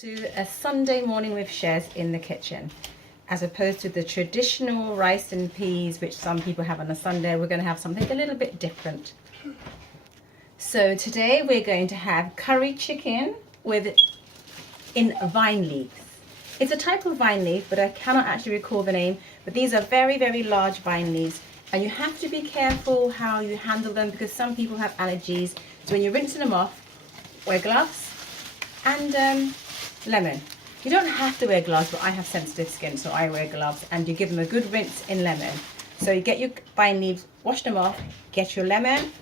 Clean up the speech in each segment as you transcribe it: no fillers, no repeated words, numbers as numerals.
To a Sunday morning with Shez in the kitchen, as opposed to the traditional rice and peas which some people have on a Sunday. We're going to have something a little bit different. So today we're going to have curry chicken in vine leaves. It's a type of vine leaf, but I cannot actually recall the name. But these are very, very large vine leaves, and you have to be careful how you handle them because some people have allergies. So when you're rinsing them off, wear gloves and lemon. You don't have to wear gloves, but I have sensitive skin, so I wear gloves, and you give them a good rinse in lemon. So you get your vine leaves, wash them off, get your lemon,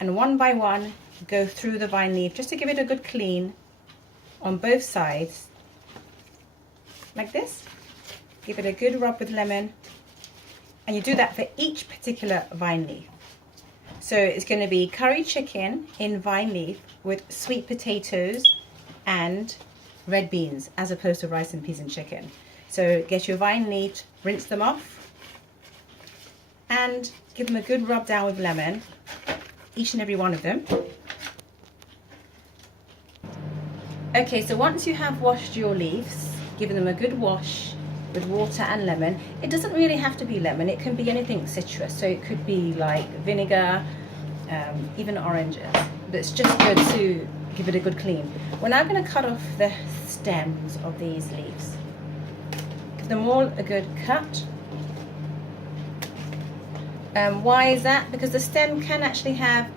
and one by one go through the vine leaf just to give it a good clean on both sides, like this. Give it a good rub with lemon, and you do that for each particular vine leaf. So it's going to be curry chicken in vine leaf with sweet potatoes and red beans, as opposed to rice and peas and chicken. So get your vine leaf, rinse them off, and give them a good rub down with lemon, each and every one of them. Okay, so once you have washed your leaves, giving them a good wash with water and lemon. It doesn't really have to be lemon, it can be anything citrus, so it could be like vinegar, even oranges, but it's just good to give it a good clean. We're now going to cut off the stems of these leaves. Give them all a good cut. Why is that? Because the stem can actually have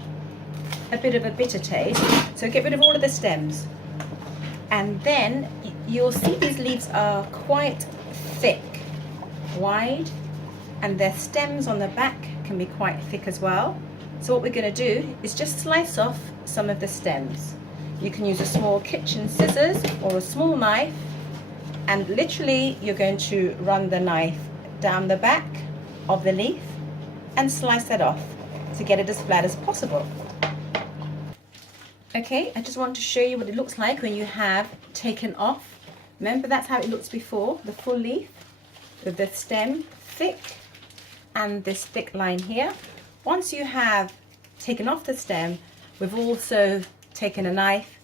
a bit of a bitter taste, so get rid of all of the stems. And then you'll see these leaves are quite thick, wide, and their stems on the back can be quite thick as well. So what we're going to do is just slice off some of the stems. You can use a small kitchen scissors or a small knife, and literally you're going to run the knife down the back of the leaf and slice that off to get it as flat as possible. Okay, I just want to show you what it looks like when you have taken off. Remember, that's how it looks before, the full leaf with the stem thick and this thick line here. Once you have taken off the stem, we've also taken a knife,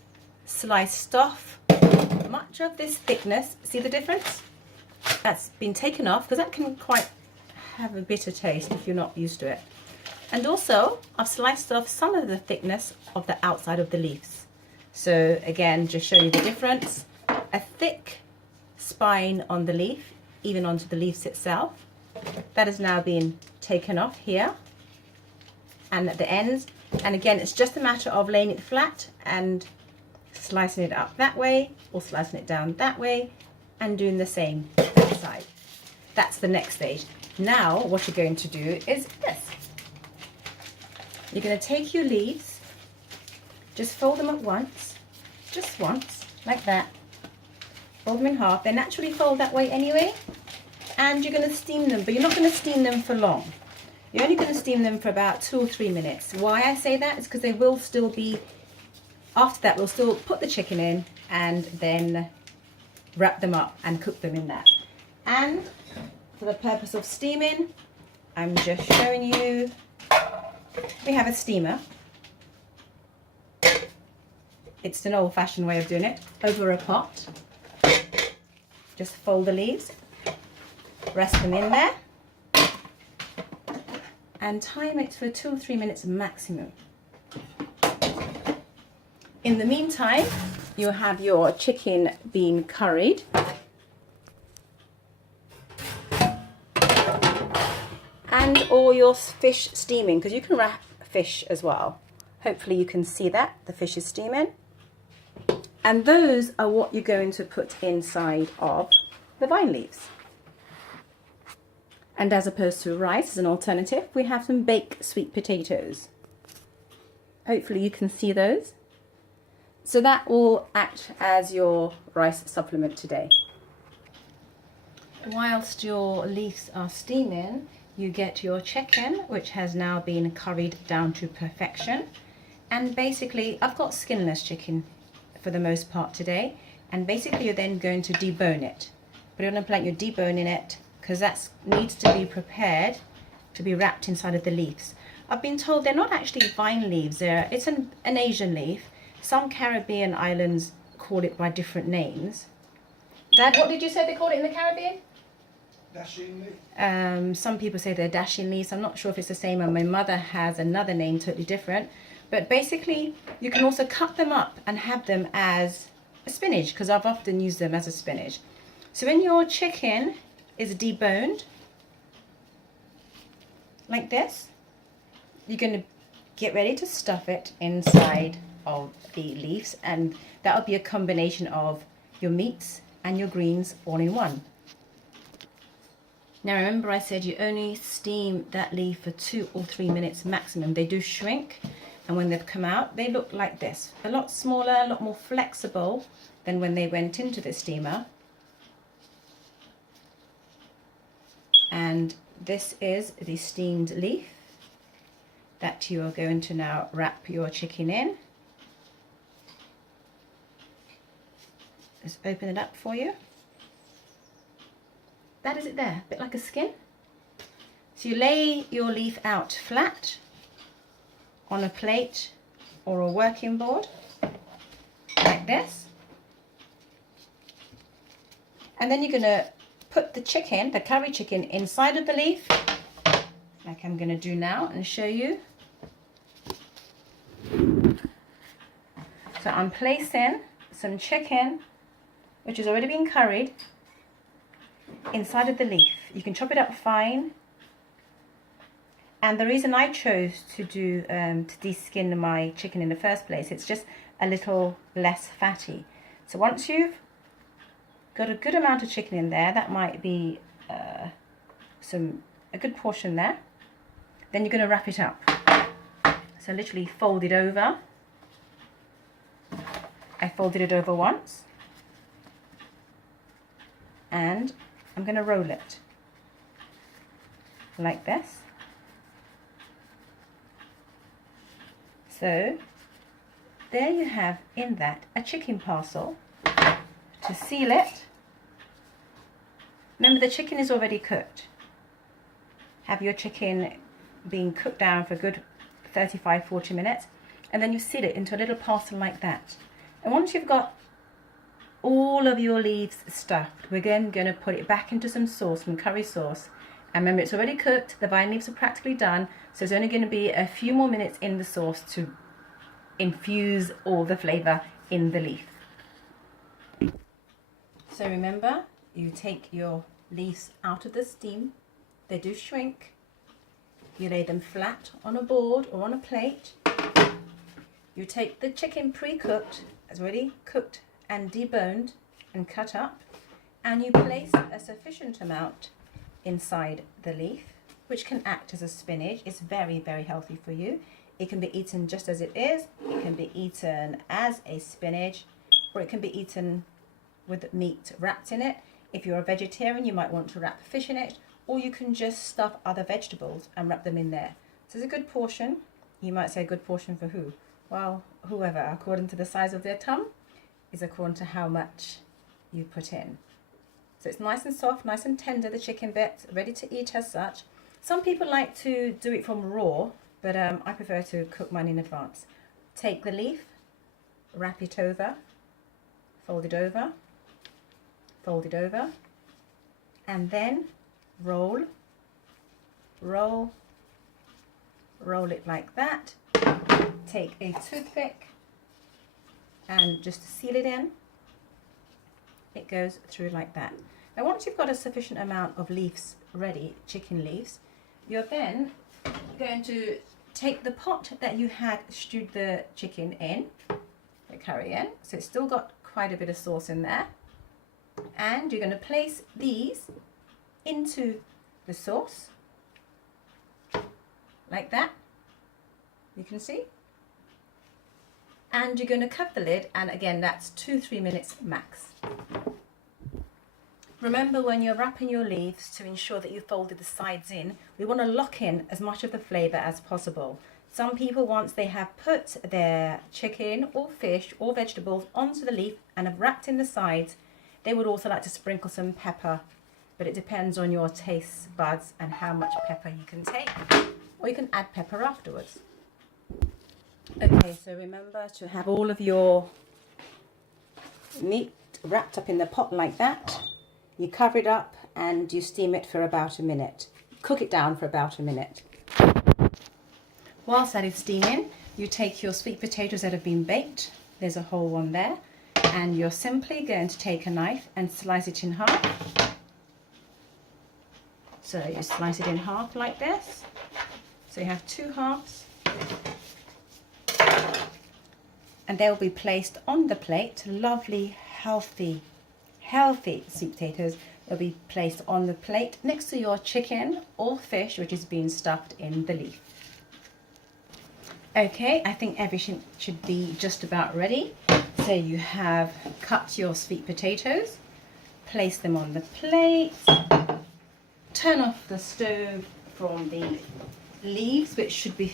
sliced off much of this thickness. See the difference? That's been taken off because that can quite have a bitter taste if you're not used to it. And also, I've sliced off some of the thickness of the outside of the leaves. So again, just show you the difference. A thick spine on the leaf, even onto the leaves itself. That has now been taken off here and at the ends. And again, it's just a matter of laying it flat and slicing it up that way or slicing it down that way and doing the same that side. That's the next stage. Now what you're going to do is this. You're going to take your leaves, just fold them at once, just once, like that. Fold them in half. They naturally fold that way anyway. And you're going to steam them, but you're not going to steam them for long. You're only going to steam them for about 2 or 3 minutes. Why I say that is because they will still be, after that we'll still put the chicken in and then wrap them up and cook them in that. And for the purpose of steaming, I'm just showing you, we have a steamer. It's an old-fashioned way of doing it, over a pot. Just fold the leaves, rest them in there, and time it for 2 or 3 minutes maximum. In the meantime, you have your chicken being curried. And all your fish steaming, because you can wrap fish as well. Hopefully you can see that, the fish is steaming. And those are what you're going to put inside of the vine leaves. And as opposed to rice as an alternative, we have some baked sweet potatoes. Hopefully you can see those. So that will act as your rice supplement today. Whilst your leaves are steaming, you get your chicken, which has now been curried down to perfection. And basically, I've got skinless chicken for the most part today. And basically, you're then going to debone it. Put it on a plate, you're deboning it, because that needs to be prepared to be wrapped inside of the leaves. I've been told they're not actually vine leaves. It's an Asian leaf. Some Caribbean islands call it by different names. Dad, what did you say they call it in the Caribbean? Dashing leaf. Some people say they're dashing leaves. I'm not sure if it's the same, and my mother has another name totally different. But basically, you can also cut them up and have them as a spinach, because I've often used them as a spinach. So when your chicken is deboned, like this, you're going to get ready to stuff it inside of the leaves, and that'll be a combination of your meats and your greens all in one. Now remember, I said you only steam that leaf for 2 or 3 minutes maximum. They do shrink, and when they've come out they look like this, a lot smaller, a lot more flexible than when they went into the steamer. And this is the steamed leaf that you are going to now wrap your chicken in. Let's open it up for you. That is it there, a bit like a skin. So you lay your leaf out flat on a plate or a working board, like this. And then you're going to put the chicken, the curry chicken, inside of the leaf, like I'm going to do now and show you. So I'm placing some chicken, which has already been curried, inside of the leaf. You can chop it up fine. And the reason I chose to do to de-skin my chicken in the first place, it's just a little less fatty. So once you've got a good amount of chicken in there, that might be a good portion there, then you're going to wrap it up. So literally fold it over. I folded it over once, and I'm going to roll it like this. So there you have in that a chicken parcel. To seal it, remember the chicken is already cooked. Have your chicken being cooked down for a good 35-40 minutes, and then you seal it into a little parcel like that. And once you've got all of your leaves stuffed, we're then going to put it back into some sauce, some curry sauce. And remember, it's already cooked, the vine leaves are practically done, so it's only going to be a few more minutes in the sauce to infuse all the flavour in the leaf. So remember, you take your leaves out of the steam, they do shrink, you lay them flat on a board or on a plate, you take the chicken pre-cooked, it's already cooked and deboned and cut up, and you place a sufficient amount inside the leaf, which can act as a spinach. It's very, very healthy for you. It can be eaten just as it is, it can be eaten as a spinach, or it can be eaten with meat wrapped in it. If you're a vegetarian, you might want to wrap fish in it, or you can just stuff other vegetables and wrap them in there. So it's a good portion. You might say a good portion for who? Well, whoever, according to the size of their tongue, is according to how much you put in. So it's nice and soft, nice and tender, the chicken bits, ready to eat as such. Some people like to do it from raw, but I prefer to cook mine in advance. Take the leaf, wrap it over, fold it over, fold it over, and then roll, roll, roll it like that. Take a toothpick and just seal it in. It goes through like that. Now once you've got a sufficient amount of leaves ready, chicken leaves, you're then going to take the pot that you had stewed the chicken in, the curry in, so it's still got quite a bit of sauce in there, and you're going to place these into the sauce like that, you can see, and you're going to cover the lid, and again that's 2-3 minutes max. Remember, when you're wrapping your leaves, to ensure that you folded the sides in, we want to lock in as much of the flavour as possible. Some people, once they have put their chicken or fish or vegetables onto the leaf and have wrapped in the sides, they would also like to sprinkle some pepper, but it depends on your taste buds and how much pepper you can take, or you can add pepper afterwards. Okay, so remember to have all of your meat wrapped up in the pot like that. You cover it up and you steam it for about a minute. Cook it down for about a minute. Whilst that is steaming, you take your sweet potatoes that have been baked. There's a whole one there. And you're simply going to take a knife and slice it in half. So you slice it in half like this. So you have 2 halves. And they will be placed on the plate. Lovely, healthy sweet potatoes. They'll be placed on the plate next to your chicken or fish, which is being stuffed in the leaf. Okay, I think everything should be just about ready. So you have cut your sweet potatoes, place them on the plate, turn off the stove from the leaves, which should be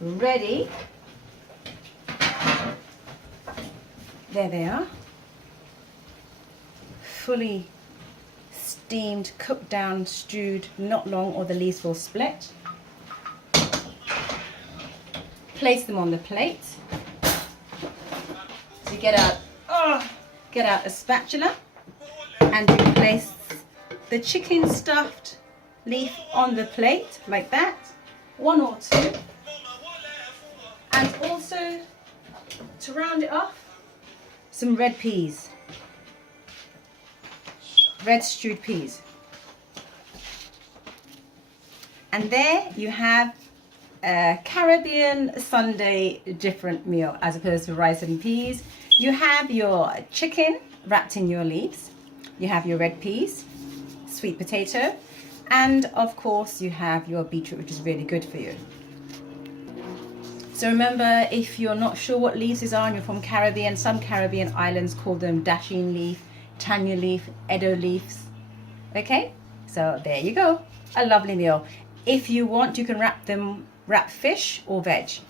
ready. There they are, fully steamed, cooked down, stewed, not long or the leaves will split. Place them on the plate. So you get out a spatula and you place the chicken stuffed leaf on the plate like that, 1 or 2. And also, to round it off, some red peas, red stewed peas. And there you have a Caribbean Sunday different meal as opposed to rice and peas. You have your chicken wrapped in your leaves, you have your red peas, sweet potato, and of course you have your beetroot, which is really good for you. So remember, if you're not sure what leaves these are and you're from Caribbean, some Caribbean islands call them dasheen leaf, tanya leaf, edo leaves. Okay, so there you go, a lovely meal. If you want, you can wrap fish or veg.